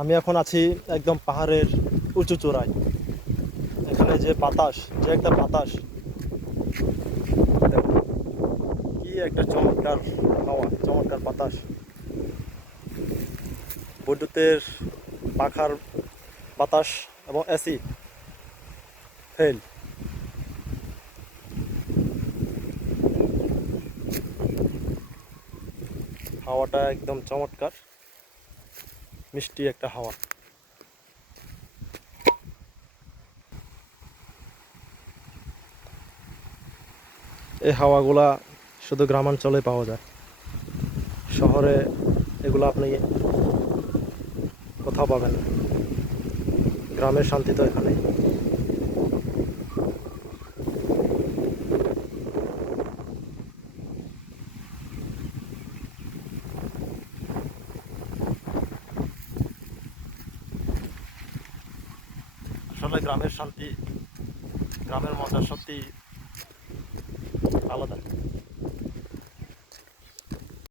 আমি এখন আছি একদম পাহাড়ের উঁচু চূড়ায়। এখানে যে বাতাস, যে একটা বাতাস, দেখো, কি একটা চমৎকার হাওয়া, চমৎকার বাতাস। বৈদ্যুতের পাখার বাতাস এবং এসি ফেল। হাওয়াটা একদম চমৎকার, মিষ্টি একটা হাওয়া। এই হাওয়াগুলা শুধু গ্রামাঞ্চলে পাওয়া যায়, শহরে এগুলো আপনি কোথাও পাবেন না। গ্রামের শান্তি তো এখানে। আসলে গ্রামের শান্তি, গ্রামের মজা সত্যি